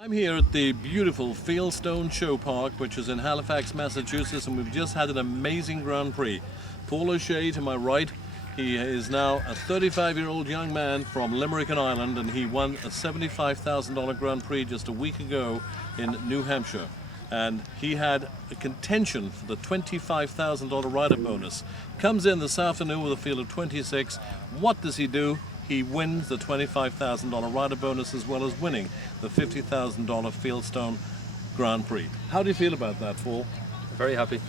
I'm here at the beautiful Fieldstone Show Park, which is in Halifax, Massachusetts, and we've just had an amazing Grand Prix. Paul O'Shea to my right, he is now a 35-year-old young man from Limerick, Ireland, and he won a $75,000 Grand Prix just a week ago in New Hampshire. And he had a contention for the $25,000 rider bonus. Comes in this afternoon with a field of 26. What does he do? He wins the $25,000 rider bonus as well as winning the $50,000 Fieldstone Grand Prix. How do you feel about that, Paul? Very happy.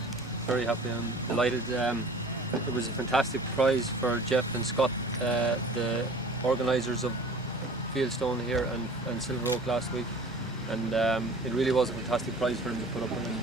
I'm delighted. It was a fantastic prize for Jeff and Scott, the organisers of Fieldstone here and Silver Oak last week. And it really was a fantastic prize for him to put up, and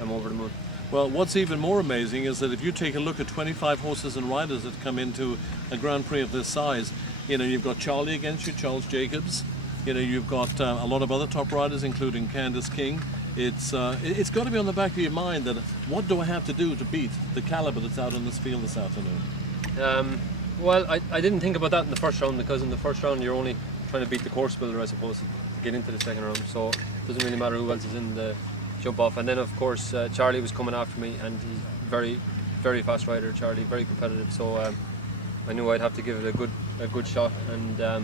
I'm over the moon. Well, what's even more amazing is that if you take a look at 25 horses and riders that come into a Grand Prix of this size, you know, you've got Charlie against you, Charles Jacobs. You know, you've got a lot of other top riders, including Candice King. It's got to be on the back of your mind that what do I have to do to beat the caliber that's out in this field this afternoon? Well, I didn't think about that in the first round, because in the first round you're only trying to beat the course builder, I suppose, to get into the second round. So it doesn't really matter who else is in the jump off. And then of course Charlie was coming after me, and he's very, very fast rider, Charlie, very competitive. So I knew I'd have to give it a good shot, and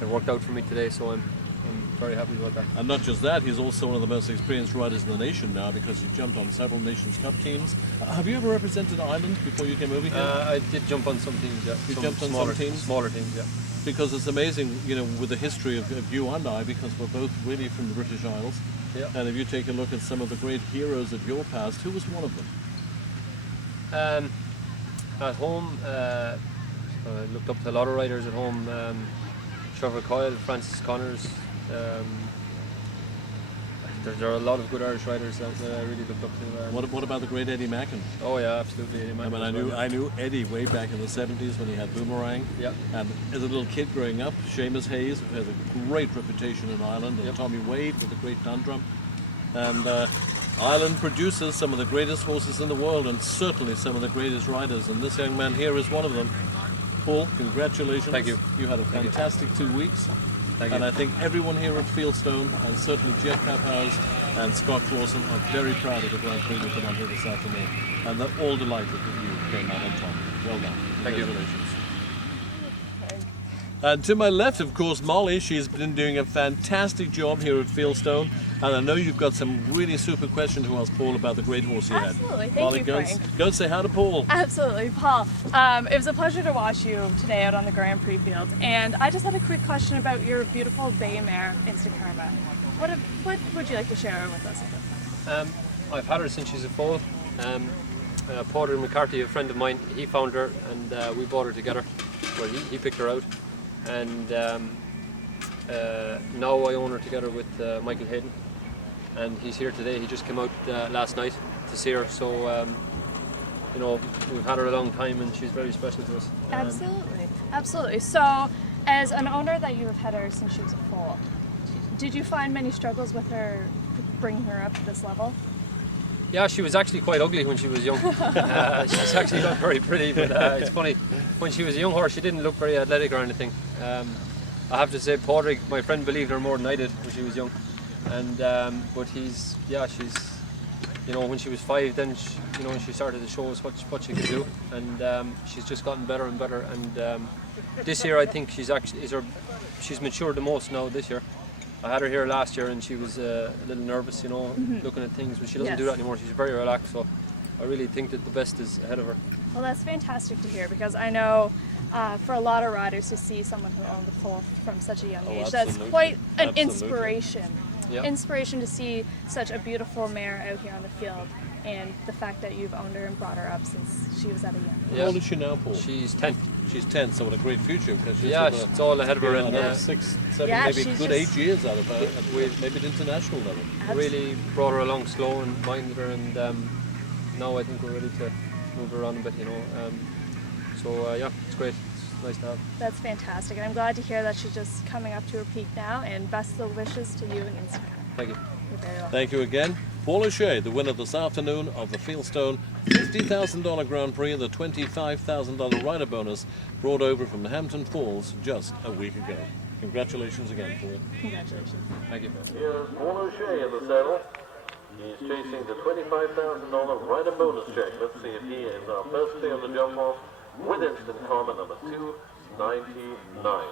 it worked out for me today. So I'm very happy about that. And not just that, he's also one of the most experienced riders in the nation now, because he jumped on several Nations Cup teams. Have you ever represented Ireland before you came over here? I did jump on some teams, yeah. You jumped on some teams? Smaller teams, yeah. Because it's amazing, you know, with the history of you and I, because we're both really from the British Isles. Yeah. And if you take a look at some of the great heroes of your past, who was one of them? At home, I looked up to a lot of riders at home. Trevor Coyle, Francis Connors. There are a lot of good Irish riders that I really looked up to. What about the great Eddie Macken? Oh yeah, absolutely, Eddie Macken. I mean, I knew Eddie way back in the 70s when he had Boomerang. Yeah. And as a little kid growing up, Seamus Hayes, who has a great reputation in Ireland, and Yep. Tommy Wade with the great Dundrum. And Ireland produces some of the greatest horses in the world, and certainly some of the greatest riders, and this young man here is one of them. Paul, congratulations. Thank you. You had a fantastic 2 weeks. Thank And you. I think everyone here at Fieldstone, and certainly Jeff Paphouse and Scott Clausen, are very proud of the Grand Prix we put on here this afternoon. And they're all delighted that you came out on top. Well done. Thank you. Congratulations. And to my left, of course, Molly. She's been doing a fantastic job here at Fieldstone. And I know you've got some really super questions to ask Paul about the great horse he had. Absolutely. Thank Molly, you, go and, Frank. go and say hi to Paul. Absolutely, Paul. It was a pleasure to watch you today out on the Grand Prix field. And I just had a quick question about your beautiful bay mare, Instakarma. What would you like to share with us? I've had her since she's a foal. Porter McCarthy, a friend of mine, he found her, and we bought her together. Well, he picked her out, and now I own her together with Michael Hayden, and he's here today. He just came out last night to see her, so you know, we've had her a long time, and she's very special to us. Absolutely. So, as an owner that you have had her since she was a foal, did you find many struggles with her, bringing her up to this level? Yeah, she was actually quite ugly when she was young. She's actually not very pretty, but it's funny. When she was a young horse, she didn't look very athletic or anything. I have to say, Padraig, my friend, believed her more than I did when she was young. And but she's, you know, when she was 5, then she, you know, she started to show us what she could do, and she's just gotten better and better. And this year, I think she's matured the most now this year. I had her here last year, and she was a little nervous, you know, looking at things, but she doesn't do that anymore. She's very relaxed, so I really think that the best is ahead of her. Well, that's fantastic to hear, because I know for a lot of riders to see someone who owned the foal from such a young age, that's quite an inspiration. Yeah. Inspiration to see such a beautiful mare out here on the field, and the fact that you've owned her and brought her up since she was at a young age. How old is she now, Paul? She's 10. She's 10, so what a great future, because she's It's all ahead of her. And another 6, 7, maybe she's good just 8 years out of her, maybe at international level. really brought her along slow and minded her, and now I think we're ready to move her around a bit, you know. So yeah, it's great. It's nice to have. That's fantastic, and I'm glad to hear that she's just coming up to her peak now, and best of wishes to you and Instagram. Thank you. You're very welcome. Thank you again. Paul O'Shea, the winner this afternoon of the Fieldstone $50,000 Grand Prix and the $25,000 rider bonus brought over from Hampton Falls just a week ago. Congratulations again, Paul. Congratulations. Thank you. Here's Paul O'Shea in the saddle. He's chasing the $25,000 rider bonus check. Let's see if he is our first player on the jump off with instant karma number 299.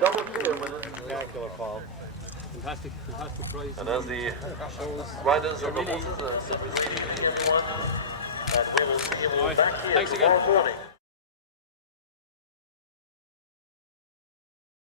Double cheer with a spectacular fall. Fantastic prize. And as the riders of the horses are simply waiting for everyone, and we will see you back here Thanks again. tomorrow morning.